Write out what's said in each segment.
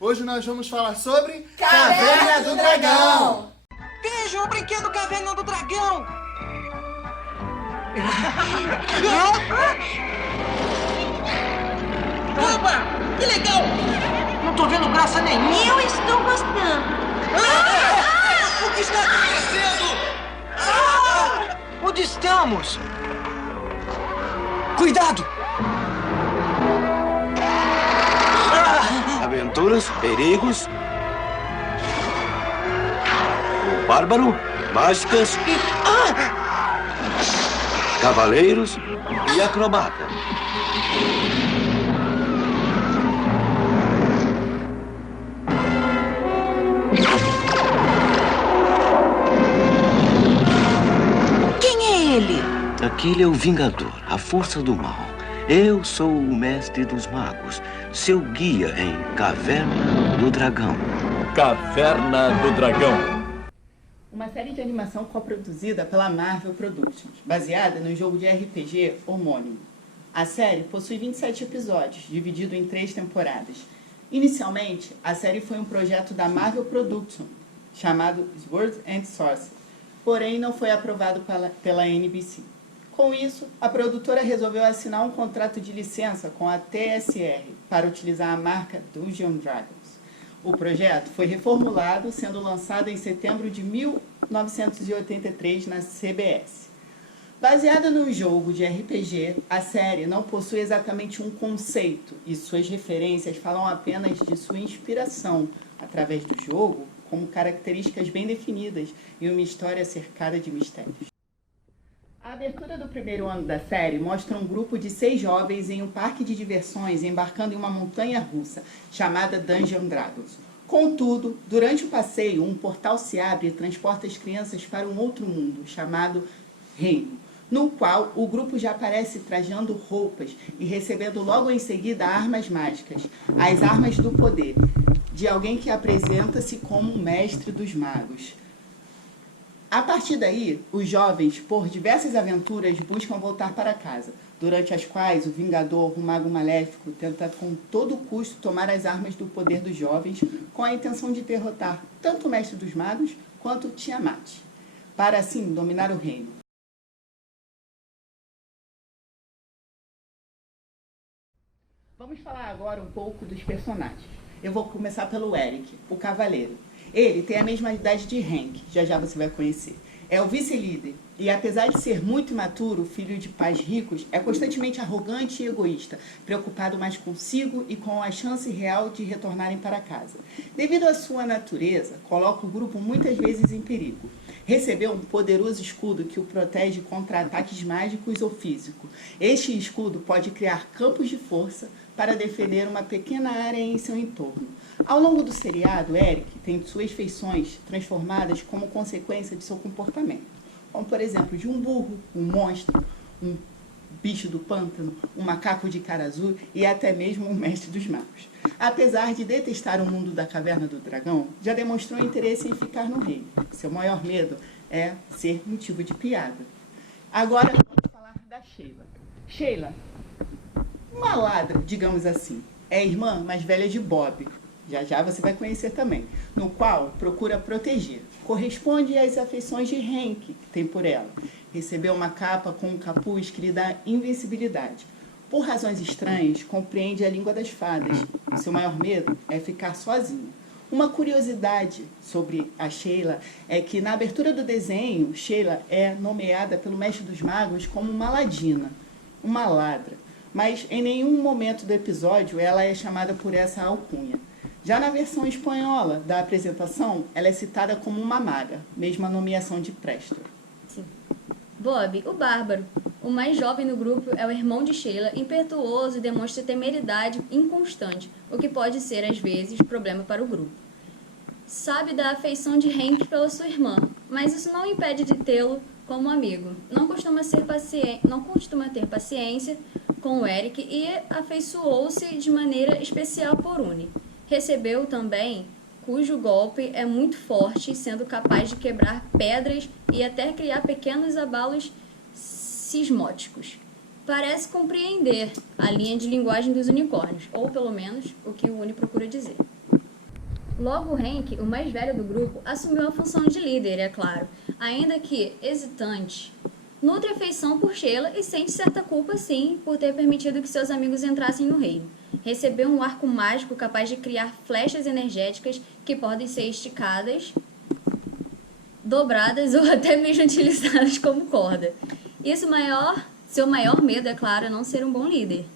Hoje nós vamos falar sobre Caverna do Dragão! Veja o brinquedo Caverna do Dragão! Opa! Que legal! Não tô vendo graça nenhuma! Eu estou gostando! O que está acontecendo? Onde estamos? Cuidado! Aventuras, perigos, o bárbaro, mágicas, cavaleiros e acrobata. Quem é ele? Aquele é o Vingador, a força do mal. Eu sou o mestre dos magos, seu guia em Caverna do Dragão. Caverna do Dragão. Uma série de animação coproduzida pela Marvel Productions, baseada no jogo de RPG homônimo. A série possui 27 episódios, dividido em 3 temporadas. Inicialmente, a série foi um projeto da Marvel Productions, chamado Sword and Sorcery, porém não foi aprovado pela NBC. Com isso, a produtora resolveu assinar um contrato de licença com a TSR para utilizar a marca Dungeons & Dragons. O projeto foi reformulado, sendo lançado em setembro de 1983 na CBS. Baseada num jogo de RPG, a série não possui exatamente um conceito e suas referências falam apenas de sua inspiração através do jogo, como características bem definidas e uma história cercada de mistérios. A abertura do primeiro ano da série mostra um grupo de 6 jovens em um parque de diversões embarcando em uma montanha russa chamada Dungeons & Dragons. Contudo, durante o passeio, um portal se abre e transporta as crianças para um outro mundo chamado Reino, no qual o grupo já aparece trajando roupas e recebendo logo em seguida armas mágicas, as armas do poder, de alguém que apresenta-se como um mestre dos magos. A partir daí, os jovens, por diversas aventuras, buscam voltar para casa, durante as quais o Vingador, o Mago Maléfico, tenta com todo custo tomar as armas do poder dos jovens, com a intenção de derrotar tanto o Mestre dos Magos quanto Tiamat, para assim dominar o reino. Vamos falar agora um pouco dos personagens. Eu vou começar pelo Eric, o Cavaleiro. Ele tem a mesma idade de Hank, já você vai conhecer. É o vice-líder e, apesar de ser muito imaturo, filho de pais ricos, é constantemente arrogante e egoísta, preocupado mais consigo e com a chance real de retornarem para casa. Devido à sua natureza, coloca o grupo muitas vezes em perigo. Recebeu um poderoso escudo que o protege contra ataques mágicos ou físicos. Este escudo pode criar campos de força para defender uma pequena área em seu entorno. Ao longo do seriado, Eric tem suas feições transformadas como consequência de seu comportamento, como por exemplo de um burro, um monstro, um bicho do pântano, um macaco de cara azul e até mesmo um mestre dos magos. Apesar de detestar o mundo da Caverna do Dragão, já demonstrou interesse em ficar no reino. Seu maior medo é ser motivo de piada. Agora vamos falar da Sheila. Sheila, uma ladra, digamos assim, é a irmã mais velha de Bob. Já você vai conhecer também, no qual procura proteger. Corresponde às afeições de Hank que tem por ela. Recebeu uma capa com um capuz que lhe dá invencibilidade. Por razões estranhas, compreende a língua das fadas. Seu maior medo é ficar sozinha. Uma curiosidade sobre a Sheila é que na abertura do desenho, Sheila é nomeada pelo Mestre dos Magos como uma ladina, uma ladra. Mas em nenhum momento do episódio ela é chamada por essa alcunha. Já na versão espanhola da apresentação, ela é citada como uma maga, mesma nomeação de Prestor. Sim. Bob, o bárbaro. O mais jovem no grupo é o irmão de Sheila, impetuoso e demonstra temeridade inconstante, o que pode ser, às vezes, problema para o grupo. Sabe da afeição de Hank pela sua irmã, mas isso não impede de tê-lo como amigo. Não costuma ter paciência com o Eric e afeiçoou-se de maneira especial por Uni. Recebeu também, cujo golpe é muito forte, sendo capaz de quebrar pedras e até criar pequenos abalos sismóticos. Parece compreender a linha de linguagem dos unicórnios, ou pelo menos o que o Uni procura dizer. Logo, Hank, o mais velho do grupo, assumiu a função de líder, é claro, ainda que hesitante. Nutre afeição por Sheila e sente certa culpa, sim, por ter permitido que seus amigos entrassem no reino. Recebeu um arco mágico capaz de criar flechas energéticas que podem ser esticadas, dobradas ou até mesmo utilizadas como corda. Seu maior medo, é claro, é não ser um bom líder.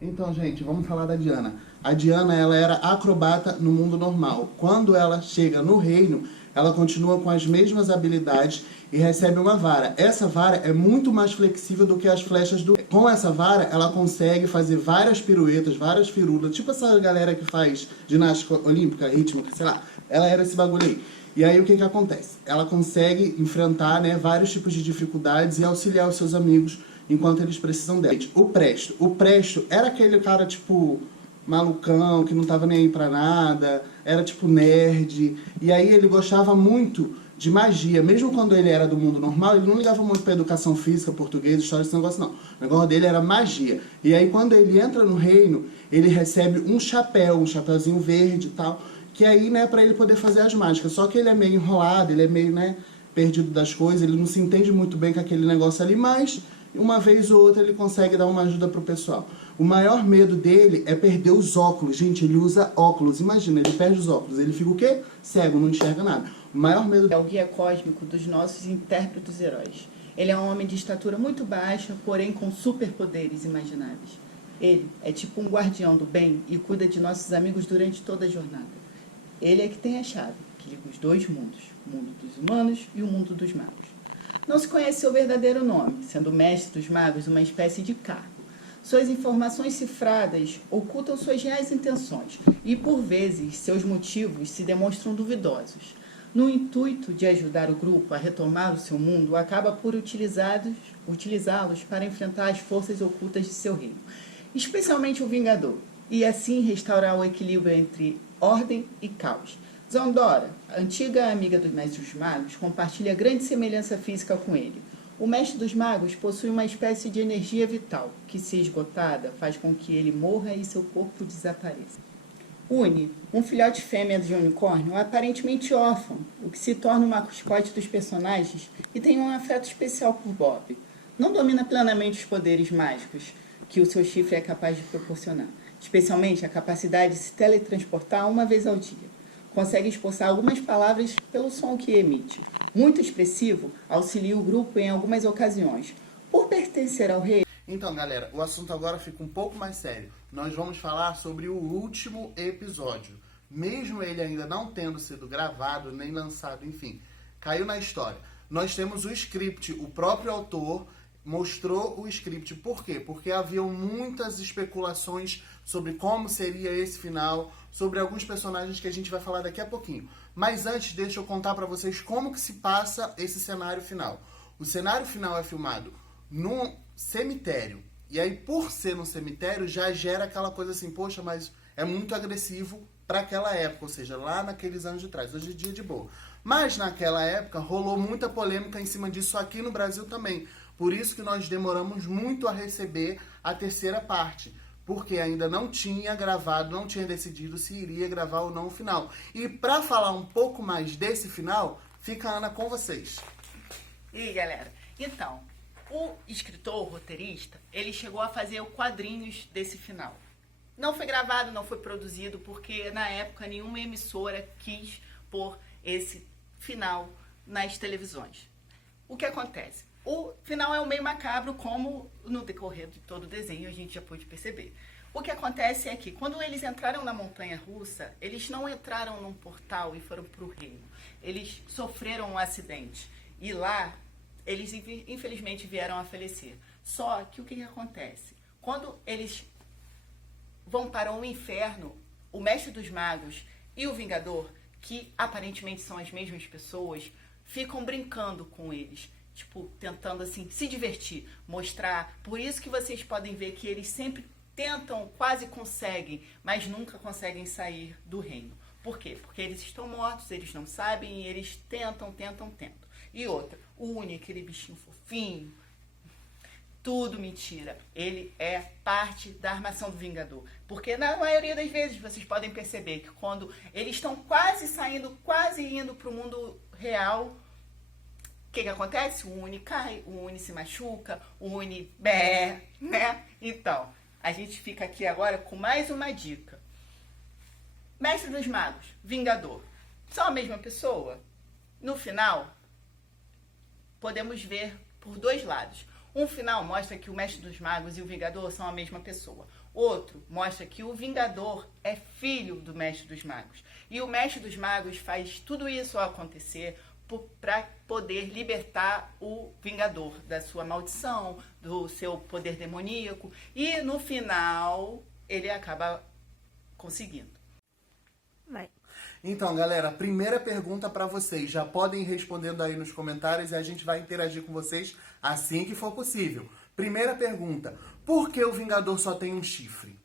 Então, gente, vamos falar da Diana. A Diana, ela era acrobata no mundo normal. Quando ela chega no reino, ela continua com as mesmas habilidades e recebe uma vara. Essa vara é muito mais flexível do que as flechas do... Com essa vara, ela consegue fazer várias piruetas, várias firulas. Tipo essa galera que faz ginástica olímpica, rítmica, sei lá. Ela era esse bagulho aí. E aí, o que acontece? Ela consegue enfrentar, né, vários tipos de dificuldades e auxiliar os seus amigos enquanto eles precisam dela. O Presto era aquele cara, tipo, malucão, que não tava nem aí pra nada, era tipo nerd, e aí ele gostava muito de magia. Mesmo quando ele era do mundo normal, ele não ligava muito pra educação física, português, história, esse negócio não. O negócio dele era magia. E aí quando ele entra no reino, ele recebe um chapéuzinho verde e tal, que aí, né, pra ele poder fazer as mágicas. Só que ele é meio enrolado, ele é meio, né, perdido das coisas, ele não se entende muito bem com aquele negócio ali, mas uma vez ou outra ele consegue dar uma ajuda pro pessoal. O maior medo dele é perder os óculos. Gente, ele usa óculos. Imagina, ele perde os óculos. Ele fica o quê? Cego, não enxerga nada. O maior medo... É o guia cósmico dos nossos intérpretes heróis. Ele é um homem de estatura muito baixa, porém com superpoderes imagináveis. Ele é tipo um guardião do bem e cuida de nossos amigos durante toda a jornada. Ele é que tem a chave, que liga os dois mundos, o mundo dos humanos e o mundo dos magos. Não se conhece seu verdadeiro nome, sendo o mestre dos magos uma espécie de cargo. Suas informações cifradas ocultam suas reais intenções e, por vezes, seus motivos se demonstram duvidosos. No intuito de ajudar o grupo a retomar o seu mundo, acaba por utilizá-los para enfrentar as forças ocultas de seu reino, especialmente o Vingador, e assim restaurar o equilíbrio entre ordem e caos. Zondora, antiga amiga dos Mestres dos Magos, compartilha grande semelhança física com ele. O Mestre dos Magos possui uma espécie de energia vital, que, se esgotada, faz com que ele morra e seu corpo desapareça. Uni, um filhote fêmea de unicórnio, aparentemente órfão, o que se torna uma mascote dos personagens e tem um afeto especial por Bob. Não domina plenamente os poderes mágicos que o seu chifre é capaz de proporcionar, especialmente a capacidade de se teletransportar uma vez ao dia. Consegue expulsar algumas palavras pelo som que emite. Muito expressivo, auxilia o grupo em algumas ocasiões. Por pertencer ao rei... Então, galera, o assunto agora fica um pouco mais sério. Nós vamos falar sobre o último episódio. Mesmo ele ainda não tendo sido gravado, nem lançado, enfim, caiu na história. Nós temos o script, o próprio autor mostrou o script. Por quê? Porque haviam muitas especulações sobre como seria esse final, sobre alguns personagens que a gente vai falar daqui a pouquinho. Mas antes, deixa eu contar pra vocês como que se passa esse cenário final. O cenário final é filmado num cemitério. E aí, por ser no cemitério, já gera aquela coisa assim, poxa, mas é muito agressivo para aquela época, ou seja, lá naqueles anos de trás. Hoje em dia de boa. Mas naquela época rolou muita polêmica em cima disso aqui no Brasil também. Por isso que nós demoramos muito a receber a terceira parte. Porque ainda não tinha gravado, não tinha decidido se iria gravar ou não o final. E para falar um pouco mais desse final, fica a Ana com vocês. E aí, galera? Então, o escritor, o roteirista, ele chegou a fazer quadrinhos desse final. Não foi gravado, não foi produzido, porque na época nenhuma emissora quis pôr esse final nas televisões. O que acontece? O final é um meio macabro, como no decorrer de todo o desenho a gente já pôde perceber. O que acontece é que quando eles entraram na montanha-russa, eles não entraram num portal e foram para o reino. Eles sofreram um acidente e lá eles infelizmente vieram a falecer. Só que o que acontece? Quando eles vão para o inferno, o Mestre dos Magos e o Vingador, que aparentemente são as mesmas pessoas, ficam brincando com eles. Tipo, tentando assim, se divertir, mostrar. Por isso que vocês podem ver que eles sempre tentam, quase conseguem, mas nunca conseguem sair do reino. Por quê? Porque eles estão mortos, eles não sabem e eles tentam. E outra, o Uni, aquele bichinho fofinho, tudo mentira. Ele é parte da armação do Vingador. Porque na maioria das vezes vocês podem perceber que quando eles estão quase saindo, quase indo para o mundo real, o que acontece? O Uni cai, o Uni se machuca, o Uni né? Então, a gente fica aqui agora com mais uma dica. Mestre dos Magos, Vingador, são a mesma pessoa? No final, podemos ver por dois lados. Um final mostra que o Mestre dos Magos e o Vingador são a mesma pessoa. Outro mostra que o Vingador é filho do Mestre dos Magos. E o Mestre dos Magos faz tudo isso acontecer para poder libertar o Vingador da sua maldição, do seu poder demoníaco. E no final, ele acaba conseguindo. Vai. Então, galera, primeira pergunta pra vocês. Já podem ir respondendo aí nos comentários e a gente vai interagir com vocês assim que for possível. Primeira pergunta: por que o Vingador só tem um chifre?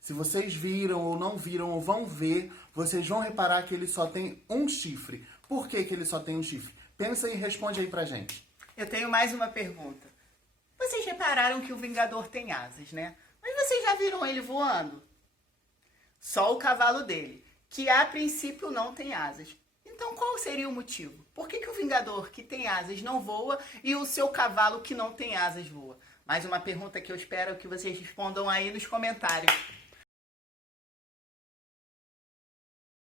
Se vocês viram ou não viram ou vão ver, vocês vão reparar que ele só tem um chifre. Por que ele só tem um chifre? Pensa e responde aí pra gente. Eu tenho mais uma pergunta. Vocês repararam que o Vingador tem asas, né? Mas vocês já viram ele voando? Só o cavalo dele, que a princípio não tem asas. Então qual seria o motivo? Por que o Vingador que tem asas não voa e o seu cavalo que não tem asas voa? Mais uma pergunta que eu espero que vocês respondam aí nos comentários.